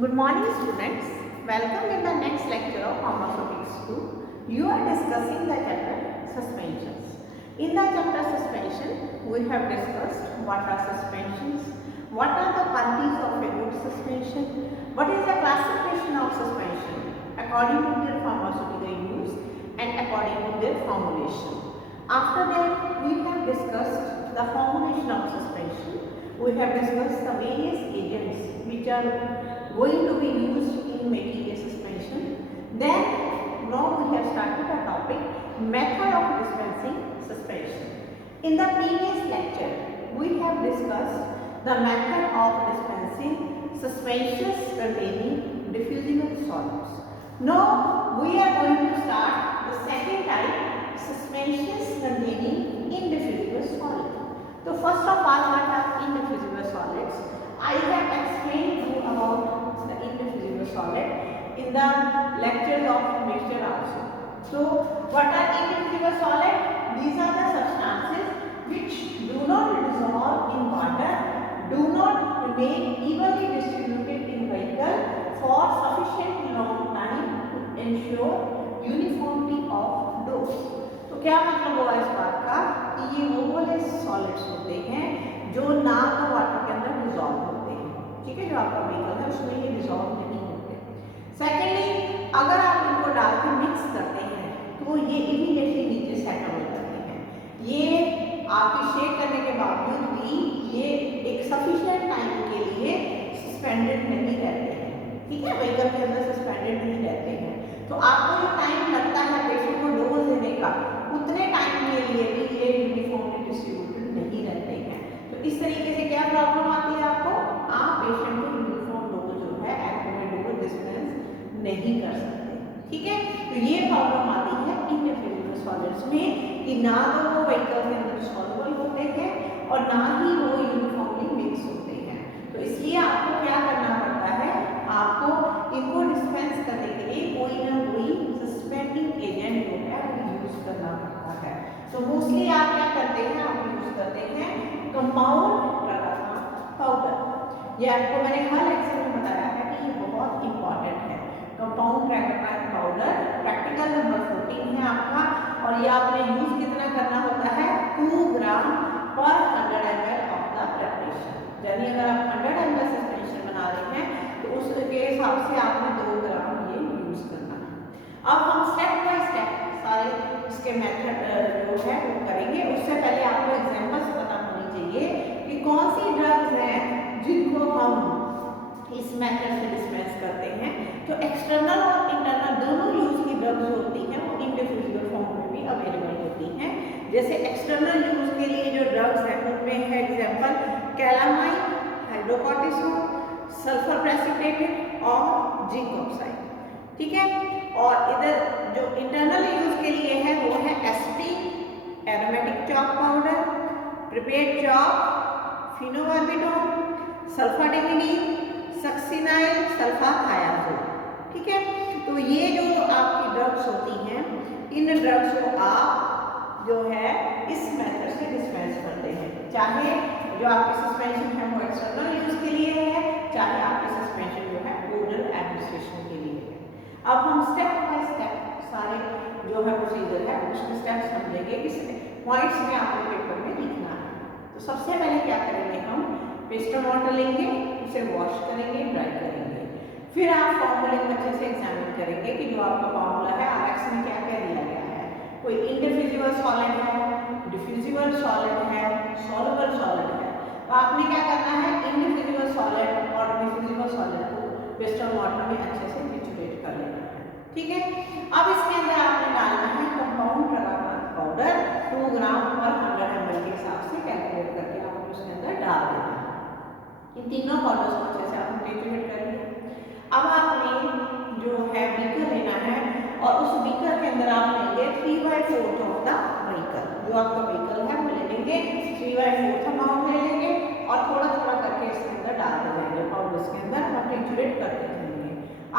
Good morning students. Welcome in the next lecture of Pharmaceutics 2. You are discussing the chapter suspensions. In the chapter suspension, we have discussed what are suspensions, what are the qualities of a good suspension, what is the classification of suspension according to their pharmaceutical use and according to their formulation. After that, we have discussed the formulation of suspension. We have discussed the various agents which are going to be used in making a suspension. Then now we have started the topic method of dispensing suspension. In the previous lecture we have discussed the method of dispensing suspensions containing diffusible solids. Now we are going to start the second type, suspensions containing indiffusible solid. So first of all, what are indiffusible solids? I have explained you about the indiffusible solid in the lectures of mixture also. So what are indiffusible solid? These are the substances which do not dissolve in water, do not remain evenly distributed in vehicle for sufficient long time to ensure uniformity of dose. तो क्या मतलब हुआ इस बात का कि ये वो वाले सॉलिड्स होते हैं जो ना तो वाटर के अंदर डिजॉल्व होते हैं, ठीक है, जो आपका व्हीकल है उसमें ये डिजॉल्व नहीं होते। सेकेंडली, अगर आप इनको डाल के मिक्स करते हैं तो ये इमीडिएटली नीचे सेटल हो जाते हैं। ये आपके शेक करने के बावजूद भी ये एक सफिशिएंट टाइम के लिए सस्पेंडेड नहीं रहते हैं, ठीक है, व्हीकल के अंदर सस्पेंडेड नहीं रहते हैं। तो आपको जो टाइम लगता है पेशेंट को डोज देने का, उतने टाइम के लिए भी ये यूनिफॉर्मली डिस्ट्रीब्यूटेड नहीं रहते हैं। तो इस तरीके से क्या प्रॉब्लम आती है आपको, आप पेशेंट को यूनिफॉर्म डोज जो है एक्यूरेट डोज डिस्पेंस नहीं कर सकते, ठीक है। तो ये प्रॉब्लम आती है इंडिफ्यूजिबल सॉलिड्स में कि ना तो वो व्हीकल के अंदर सॉल्युबल होते हैं और ना ही वो यूनिफॉर्मली मिक्स होते हैं। तो इसलिए आपको क्या करना पड़ता है, आपको इनको डिस्पेंस करने के लिए कोई ना कोई सस्पेंडिंग एजेंट जो है वो यूज करना पड़ता है। तो मोस्टली आप क्या करते हैं, आप यूज करते हैं कंपाउंड ट्रागाथान पाउडर। ये आपको मैंने हर लेक्चर में बताया है कि ये बहुत इंपॉर्टेंट है। कंपाउंड ट्रागाथान पाउडर प्रैक्टिकल नंबर 14 है आपका, और ये आपने यूज कितना करना होता है, 2 ग्राम पर 100 ml ऑफ द प्रिपरेशन। यानी अगर आप 100 ml सस्पेंशन बना रहे हैं तो उसके हिसाब से आपने 2 ग्राम ये यूज करना है। अब हम स्टेप बाय स्टेप सारे इसके मेथड जो है वो करेंगे। उससे पहले आपको एग्जांपल्स पता होनी चाहिए कि कौन सी ड्रग्स हैं जिनको हम इस मेथड से डिस्पेंस करते हैं। तो एक्सटर्नल और इंटरनल दोनों यूज की ड्रग्स होती हैं वो इंडिफ्यूजिबल फॉर्म में भी अवेलेबल होती हैं। जैसे एक्सटर्नल यूज के लिए जो ड्रग्स हैं उनमें है example calamine, hydrocortisone, sulphur precipitate और जिंक ऑक्साइड, ठीक है। और इधर जो इंटरनल यूज के लिए है वो है aspirin, aromatic chalk powder, prepared chalk, phenobarbitone, sulphadimidine, succinyl, sulphathiazole, ठीक है। तो ये जो आपकी ड्रग्स होती हैं, इन ड्रग्स को आप जो है इस मेथड से डिस्पेंस करते हैं। चाहे जो आपकी सस्पेंशन है वो एक्सटर्नल यूज के लिए है, चाहे आपकी सस्पेंशन जो है ओरल एडमिनिस्ट्रेशन के लिए है। अब हम स्टेप बाय स्टेप सारे जो है प्रोसीजर है उसके स्टेप्स समझेंगे, इस पॉइंट्स में आपको पेपर में लिखना है। तो सबसे पहले क्या करेंगे, हम पेस्टल वाटर लेंगे, उसे वॉश करेंगे, ड्राई करेंगे। फिर आप फॉर्मूले को अच्छे से एग्जामिन करेंगे कि जो आपका फॉर्मूला है आरएक्स में क्या क्या दिया गया है। कोई इंडिफ्यूजिबल सॉलिड है, डिफ्यूजिबल सॉलिड है, सॉल्युबल सॉलिड है। तो आपने क्या करना है, इंडिफ्यूजिबल सॉलिड और डिफ्यूजिबल सॉलिड को पेस्टल वाटर में अच्छे से मिक्सचुरेट कर लेना है, ठीक है। अब इसके अंदर आपने डालना है कंपाउंड ट्रागाथान पाउडर 2 ग्राम पर 100 ml के हिसाब से कैलकुलेट करके आपको उसके अंदर डाल देना है। इन तीनों पाउडर्स को अच्छे से आपने मिक्सचुरेट कर लिया। अब आपने जो है बीकर लेना है और उस बीकर के अंदर आप लेंगे 3/4 ऑफ द व्हीकल। जो आपका व्हीकल है वो ले लेंगे, 3/4 अमाउंट ले लेंगे और थोड़ा थोड़ा करके इसके अंदर डालते जाएंगे पाउडर्स के अंदर और ट्रिचुरेट करते जाएंगे।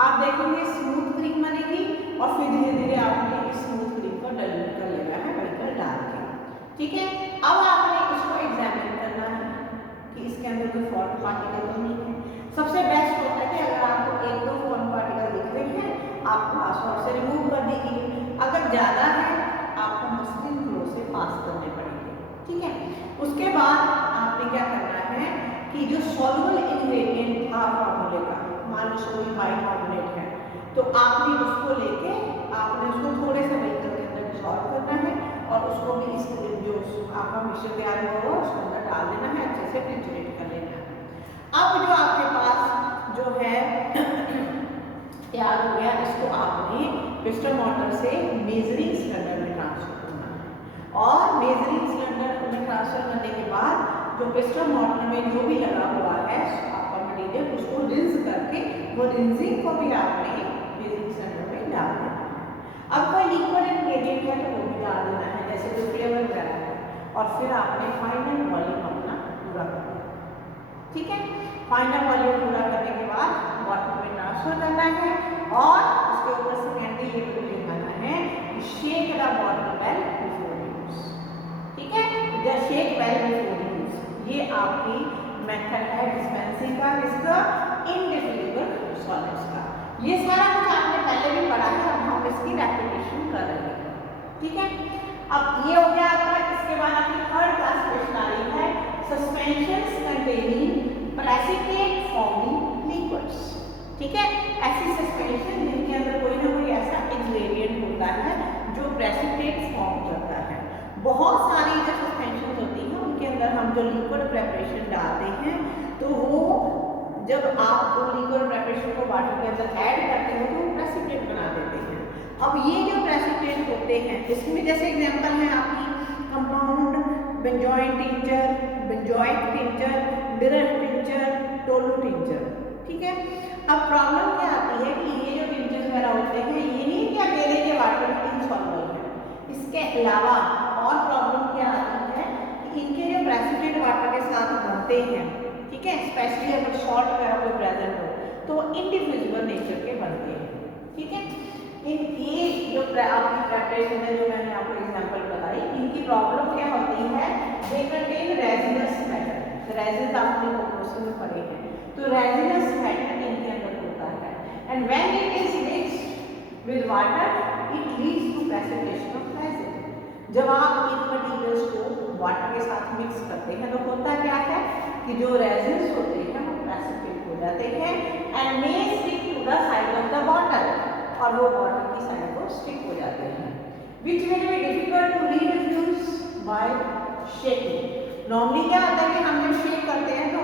आप देखेंगे स्मूथ क्रीम बनेगी और फिर धीरे धीरे आपने इस स्मूथ क्रीम को डाइल्यूट कर लेना है व्हीकल डाल के, ठीक है। अब आपने इसको एग्जामिन करना है कि इसके अंदर कोई फॉल्ट पार्टिकल तो नहीं है। सबसे बेस्ट होता है कि अगर आपको कि जो सॉल्युबल इंग्रेडिएंट था फॉर्मूले का, मान लो सोडियम बाइकार्बोनेट है, तो आपने उसको लेके आपने उसको थोड़े से व्हीकल के अंदर डिसॉल्व करना है और उसको भी इस जो आपका मिश्रण तैयार हुआ होगा उसके अंदर डाल देना है, अच्छे से ट्रिचुरेट कर लेना है। अब जो आपके पास जो है तैयार हो गया, इसको आपने पिस्टन मोटर से मेजरिंग सिलेंडर में ट्रांसफर करना है और मेजरिंग सिलेंडर में ट्रांसफर करने के बाद जो पिस्टन मोटर में जो भी लगा हुआ है आपका मटीरियल, उसको रिंस करके वो रिंसिंग को भी आपने मेजरिंग सिलेंडर में डाल देना है। अब कोई लिक्विड इंग्रेडिएंट है तो वो भी डाल देना है, जैसे जो फ्लेवर वगैरह है, और फिर आपने फाइनल वॉल्यूम अपना पूरा कर दिया। ठीक है, फाइनल वॉल्यूम पूरा करने के बाद वाटर में ट्रांसफर करना है और उसके ऊपर सेकेंडरी लेवल लगाना है, shake the bottle well before use. ठीक है, the shake well before use, ये आपकी मेथड है डिस्पेंसिंग का, इसका इनडिफ्यूजिबल सॉलिड्स का। ये सारा कुछ आपने पहले भी पढ़ा है, अब हम इसकी रेपिटेशन कर रहे हैं। ठीक है, अब ये हो गया आपका। इसके बाद आपकी थर्ड क्लास क्वेश्चन आ रही है suspensions containing precipitate forming liquids. ठीक है, ऐसी सस्पेंशन जिनके अंदर कोई ना कोई ऐसा इंग्रेडिएंट होता है जो प्रेसिपिटेट फॉर्म करता है। बहुत सारी जो सस्पेंशन होती हैं उनके अंदर हम जो लिक्विड प्रेपरेशन डालते हैं तो वो जब आप वो लिक्विड प्रेपरेशन को वाटर के अंदर ऐड करते हो तो वो प्रेसिपिटेट बना देते हैं। अब ये जो प्रेसिपिटेट होते हैं इसमें जैसे एग्जांपल है आपकी compound benzoic tincture, benzoic tincture, mirror tincture, tolu tincture. ठीक है, अब प्रॉब्लम क्या आती है कि ये जो टिंचर्स वगैरह होते हैं ये नहीं कि अकेले के वाटर में इनसॉल्युबल है, इसके अलावा और प्रॉब्लम क्या आती है कि इनके जो प्रेसिपिटेट वाटर के साथ बनते हैं, ठीक है, स्पेशली अगर सॉल्ट वगैरह कोई प्रेजेंट हो तो इनडिफ्यूजिबल नेचर के बनते हैं। ठीक है, ये जो आपकी प्रेपरेशन है जो मैंने आपको एग्जांपल बताई, इनकी प्रॉब्लम क्या होती है, they contain resinous matter. Resin आपने प्रोपोर्शन में पढ़े हैं, तो रेजिनस मैटर इनके अंदर होता है and when it is mixed with water it leads to precipitation of resin. जब आप इन मटीरियल्स को वाटर के साथ मिक्स करते हैं तो होता क्या है कि जो रेजिन्स होते हैं वो प्रेसिपिटेट हो जाते हैं and may stick to the side of the bottle, और वो बॉटल की साइड को स्टिक हो जाते हैं, which will be difficult to rediffuse by shaking. Normally क्या होता है कि हम जब शेक करते हैं तो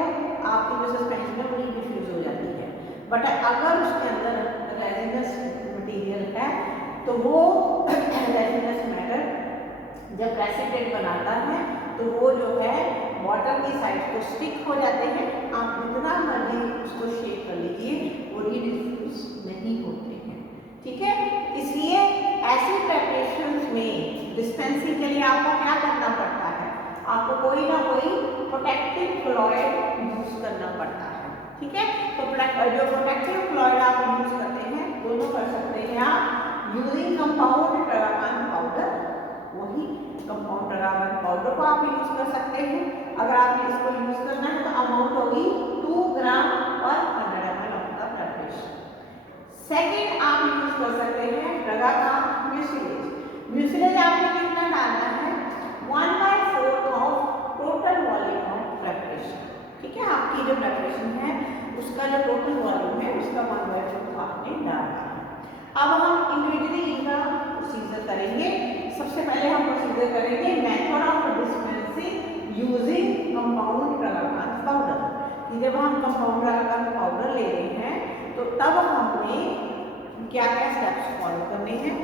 आपकी जो सस्पेंशन है वो रीडिफ्यूज हो जाती है, बट अगर उसके अंदर रेजिनस मटीरियल है तो वो रेजिनस मैटर जब प्रेसिपिटेट बनाता है तो वो जो है बॉटल की साइड को स्टिक हो जाते हैं। आप जितना मर्जी उसको शेक कर लीजिए वो रीडिफ्यूज नहीं होते हैं। ठीक है, इसलिए ऐसी प्रेपरेशंस में डिस्पेंसिंग के लिए आपको क्या करना पड़ता है, आपको कोई ना कोई प्रोटेक्टिव फ्लूइड यूज करना पड़ता है। ठीक है, तो जो प्रोटेक्टिव फ्लूइड आप यूज करते हैं दोनों कर सकते हैं आप यूजिंग कंपाउंड ट्रागान पाउडर, वही कंपाउंड ट्रागान पाउडर को आप यूज कर सकते हैं। अगर आपने इसको यूज करना है तो अमाउंट होगी 2 ग्राम पर 100 ml of the preparation. Second आप यूज कर सकते हैं ड्रगा का म्यूसिलेज। म्यूसिलेज आपने कितना डालना है, 1/4 of total volume of preparation. ठीक है, आपकी जो प्रिपरेशन है उसका जो टोटल वॉल्यूम है उसका 1/4 आपने डालना है। अब हम इंडिविजुअली इनका प्रोसीजर करेंगे। सबसे पहले हम प्रोसीजर करेंगे method of dispensing using compound tragacanth powder. जब हम कंपाउंड ट्रागान पाउडर ले रहे हैं तो तब हमें क्या क्या स्टेप्स फॉलो करने हैं।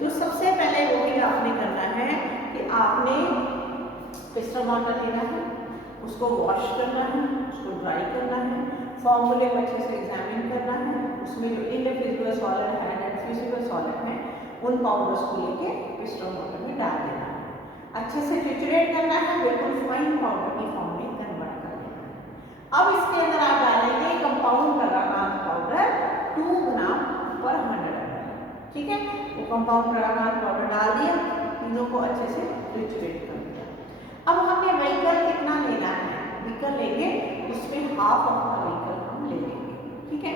तो सबसे पहले वो भी आपने करना है कि आपने पिस्टन वाटर लेना है, उसको वॉश करना है, उसको ड्राई करना है, फॉर्मूले को अच्छे से एग्जामिन करना है, उसमें जो इनडिफ्यूजिबल सॉलिड है डिफ्यूजिबल सॉलिड है उन पाउडर्स को लेके पिस्टन वाटर में डाल देना है, अच्छे से ट्रिचुरेट करना है, बिल्कुल फाइन पाउडर की फॉर्म में कन्वर्ट कर देना है। अब इसके अंदर आप डालेंगे कंपाउंड ट्रागान पाउडर 2 ग्राम पर 100 ml। ठीक है, वो कंपाउंड ट्रागान पाउडर डाल दिया, तीनों को अच्छे से ट्रिचुरेट कर दिया। अब हमने व्हीकल कितना लेना है, व्हीकल लेंगे उसमें हाफ ऑफ द व्हीकल हम ले लेंगे। ठीक है,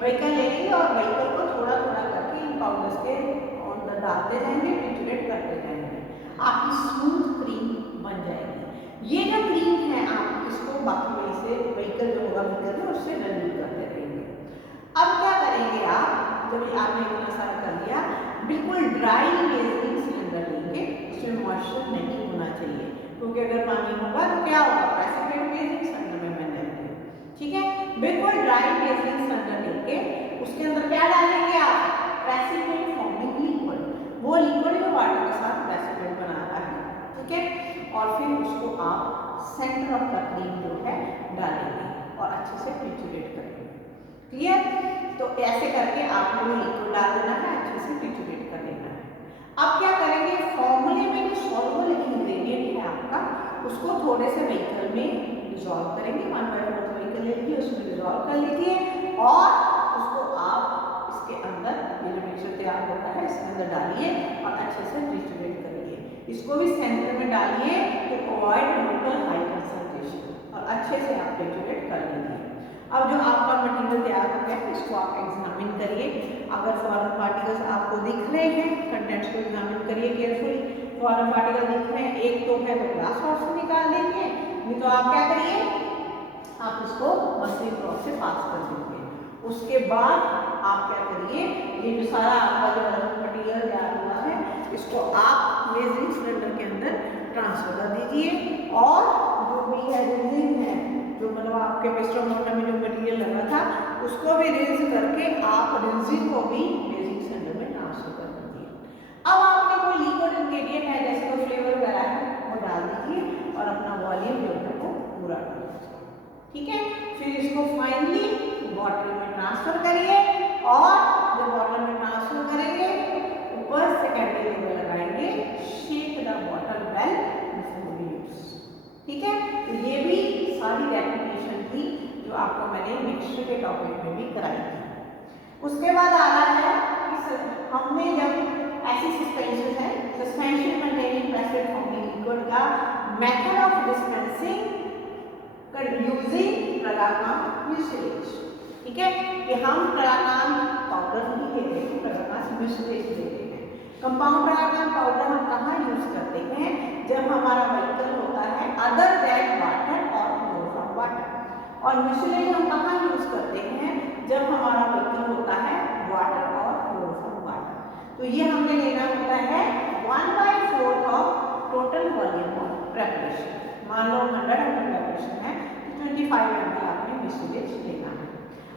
व्हीकल ले लेंगे और व्हीकल को थोड़ा थोड़ा करके इन पाउडर्स के अंदर डालते जाएंगे, ट्रिचुरेट करते जाएंगे, आपकी स्मूथ क्रीम बन जाएगी। ये जो क्रीम है आप इसको बाकी से व्हीकल उसे डाइल्यूट करते रहेंगे। अब क्या करेंगे आप, जब आपने इतना सारा कर दिया, बिल्कुल ड्राई मेजरिंग सिलेंडर लेंगे, उसमें मॉइस्चर नहीं होना चाहिए, क्योंकि अगर पानी होगा तो क्या होगा, प्रेसिपिटेट मेजरिंग सिलेंडर में बन जाएंगे। ठीक है, बिल्कुल ड्राई मेजरिंग सिलेंडर लेके उसके अंदर क्या डालेंगे आप, प्रेसिपिटेट फॉर्मिंग लिक्विड, वो लिक्विड जो वाटर के साथ प्रेसिपिटेट बनाता है। ठीक है, और फिर उसको आप सेंटर ऑफ द क्रीम जो है डालेंगे और अच्छे से ट्रिट्यूरेट करेंगे। क्लियर? तो ऐसे करके आपको लिक्विड डाल देना है, अच्छे से ट्रिट्यूरेट कर लेना है। अब क्या करेंगे, फॉर्मूले में जो सॉल्युबल इंग्रेडिएंट है आपका, उसको थोड़े से व्हीकल में डिसॉल्व करेंगे। 1/4 व्हीकल ले लीजिए, उसमें डिसॉल्व कर लीजिए और उसको आप इसके अंदर, ये जो मिक्सचर तैयार होता है इसके अंदर डालिए और अच्छे से ट्रिट्यूरेट करिए। इसको भी सेंटर में डालिए to avoid local high concentration और अच्छे से आप ट्रिट्यूरेट कर लीजिए। अब जो आपका मटेरियल तैयार हो गया है, इसको आप एग्जामिन करिए। अगर फॉरेन पार्टिकल्स आपको दिख रहे हैं, कंटेंट्स को एग्जामिन करिए केयरफुली। फॉरेन पार्टिकल दिख रहे हैं, एक तो है तो ग्लास रॉड से निकाल देंगे, नहीं तो आप क्या करिए, आप इसको मशीन रॉड से पास कर देंगे। उसके बाद आप क्या करिए, ये जो सारा आपका जो मटेरियल तैयार हुआ है, इसको आप मेजरिंग सिलेंडर के अंदर ट्रांसफर कर दीजिए और जो भी है रेजिन है, जो मतलब आपके पेस्टर मोटर में जो मटेरियल लगा था, उसको भी रिंस करके आप रेजिन को भी मेजरिंग सिलेंडर में ट्रांसफर कर दीजिए। अब आपने कोई लिक्विड इंग्रेडिएंट है, जैसे कोई फ्लेवर वगैरह है, वो डाल दीजिए और अपना वॉल्यूम जो है वो पूरा कर दीजिए। ठीक है, फिर इसको फाइनली बॉटल में ट्रांसफर करिए और जब बॉटल में ट्रांसफर करेंगे, ऊपर से कैंटिलीवर लगाएंगे, shake the bottle well before use. ठीक है, तो ये भी सारी रेपिटेशन थी जो आपको मैंने मिक्सचर के टॉपिक में भी कराई थी। उसके बाद आ रहा है कि हमने जब ऐसी सस्पेंशन है, suspension containing precipitate forming liquid का method of dispensing using tragacanth mucilage. ठीक है, कि हम ट्रागानाम पाउडर नहीं ले रहे हैं, ट्रागानाम म्यूसिलेज ले रहे हैं। कंपाउंड ट्रागानाम पाउडर हम कहाँ यूज करते हैं, जब हमारा व्हीकल होता है अदर दैन वाटर और फ्लोर फ्रॉम वाटर। और म्यूसिलेज हम कहाँ यूज करते हैं, जब हमारा व्हीकल होता है वाटर और फ्लोर फ्रॉम वाटर। तो ये हमें लेना होता है 1/4 of total volume of preparation. मान लो 100 ml प्रेपरेशन है, 25 ml आपने म्यूसिलेज लेना है।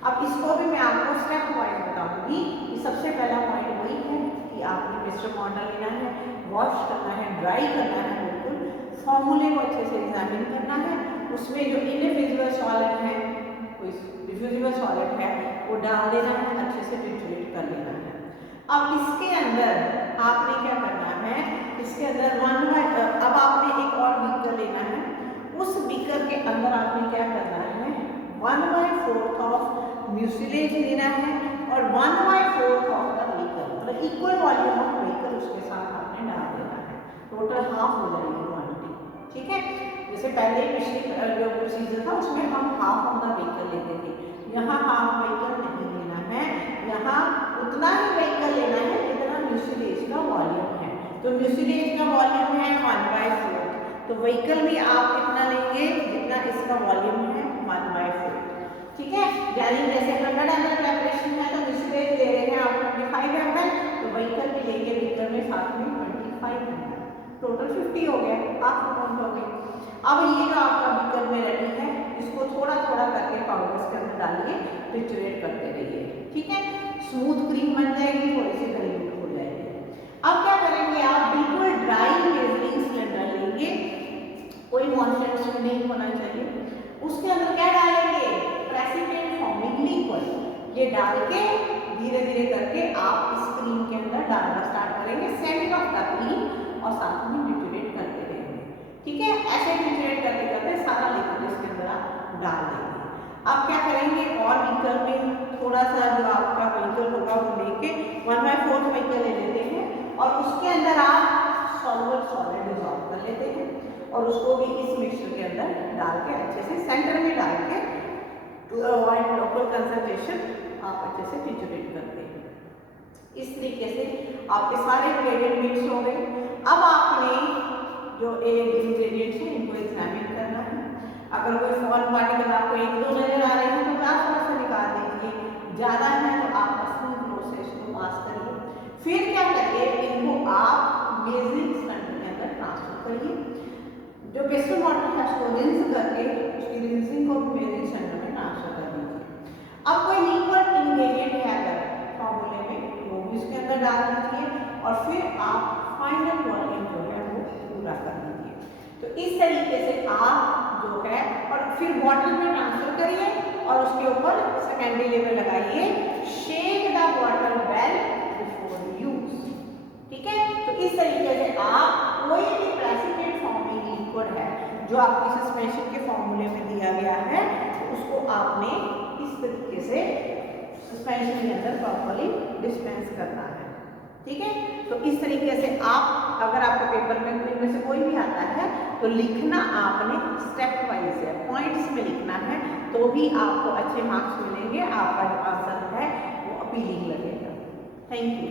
अब इसको भी मैं आपको स्टेप वाइज बताऊंगी कि सबसे पहला पॉइंट वही है कि आपने मिक्सचर मॉडल लेना है, वॉश करना है, ड्राई करना है, बिल्कुल फॉर्मूले को अच्छे से एग्जामिन करना है, उसमें जो इनडिफिजिबल सॉलिड है, कोई डिफ्यूजिबल सॉलिड है, वो डाल देना है, अच्छे से ट्रिट्यूरेट कर लेना है। अब इसके अंदर आपने क्या करना है, इसके अंदर अब आपने एक और बीकर लेना है, उस बीकर के अंदर आपने क्या करना है, 1/4 ऑफ म्यूसिलेज लेना है और 1/4 ऑफ द बीकर, मतलब इक्वल वॉल्यूम ऑफ बीकर उसके साथ आपने डाल देना है, टोटल हाफ हो जाएगी क्वांटिटी। ठीक है, जैसे पहले पिछले जो प्रोसीजर था उसमें हम हाफ ऑफ द बीकर लेते थे, यहाँ हाफ बीकर नहीं लेना है, यहाँ उतना ही बीकर लेना है जितना म्यूसिलेज का वॉल्यूम है। तो म्यूसिलेज का वॉल्यूम है 1/4, तो व्हीकल भी आप कितना लेंगे, जितना इसका वॉल्यूम है 1/4। ठीक है, यानी जैसे 100 ml प्रेपरेशन है तो म्यूसिलेज ले रहे हैं आप 25 ml, तो व्हीकल भी लेंगे, व्हीकल में साथ में 25 ml, टोटल 50 हो गया, हाफ अमाउंट हो गया। अब ये जो आपका व्हीकल में रेडी है, इसको थोड़ा थोड़ा करके पाउडर्स के अंदर डालिए, ट्रिट्यूरेट करते रहिए। ठीक है, स्मूथ क्रीम बन जाएगी, थोड़ी सी डाइल्यूट हो जाएगी। अब क्या करेंगे, आप बिल्कुल ड्राई मेजरिंग सिलेंडर लेंगे, कोई मॉइस्चर उसमें नहीं होना चाहिए, उसके अंदर क्या डालेंगे, प्रेसिपिटेट फॉर्मिंग लिक्विड, ये डाल के धीरे धीरे करके आप इस क्रीम के अंदर डालना स्टार्ट करेंगे, सेंटर ऑफ द क्रीम, और साथ में ट्रिट्यूरेट करते रहेंगे। ठीक है, ऐसे ट्रिट्यूरेट करते करते सारा लिक्विड इसके अंदर आप डाल देंगे। अब क्या करेंगे, और व्हीकल में थोड़ा सा जो आपका व्हीकल होगा वो लेके 1/4 व्हीकल ले लेते हैं और उसके अंदर आप सॉल्युबल सॉलिड डिसॉल्व कर लेते हैं और उसको भी इस मिक्सचर के अंदर डाल के अच्छे से सेंटर में डाल के टू अवॉइड लोकल कंसंट्रेशन आप अच्छे से ट्रिट्यूरेट करते हैं। इस तरीके से आपके सारे इंग्रेडिएंट मिक्स हो गए। अब आपने जो इंग्रेडिएंट्स हैं इनको एग्जामिन करना है। अगर कोई फॉरेन पार्टिकल आपको 1-2 नजर आ रहे हैं तो आप ज़्यादा है तो आप मसलिन प्रोसेस को पास करिए। फिर क्या करिए, इनको आप मेजरिंग स्टैंड के अंदर ट्रांसफर करिए। जो पेस्टल वाटर है उसको रिंस करके उसकी रिंसिंग को मेजरिंग स्टैंड में ट्रांसफर कर दीजिए। अब कोई लिक्विड इंग्रेडिएंट है अगर फॉर्मूले में वो भी इसके अंदर डाल दीजिए और फिर आप फाइनल वॉल्यूम जो है वो पूरा कर दीजिए। तो इस तरीके से आप जो है और फिर बॉटल में ट्रांसफर करिए और उसके ऊपर सेकेंडरी लेवल लगाइए, shake the bottle well before use. ठीक है, तो इस तरीके से आप कोई भी प्रेसिपिटेट फॉर्म में लिक्विड है जो आपकी सस्पेंशन के फॉर्मूले में दिया गया है, तो उसको आपने इस तरीके से सस्पेंशन के अंदर प्रॉपर्ली डिस्पेंस करना है। ठीक है, तो इस तरीके से आप अगर आपको पेपर में इनमें से कोई भी आता है तो लिखना आपने स्टेप वाइज है, पॉइंट्स में लिखना है, तो भी आपको अच्छे मार्क्स मिलेंगे, आपका जो आंसर है वो अपीलिंग लगेगा। Thank you.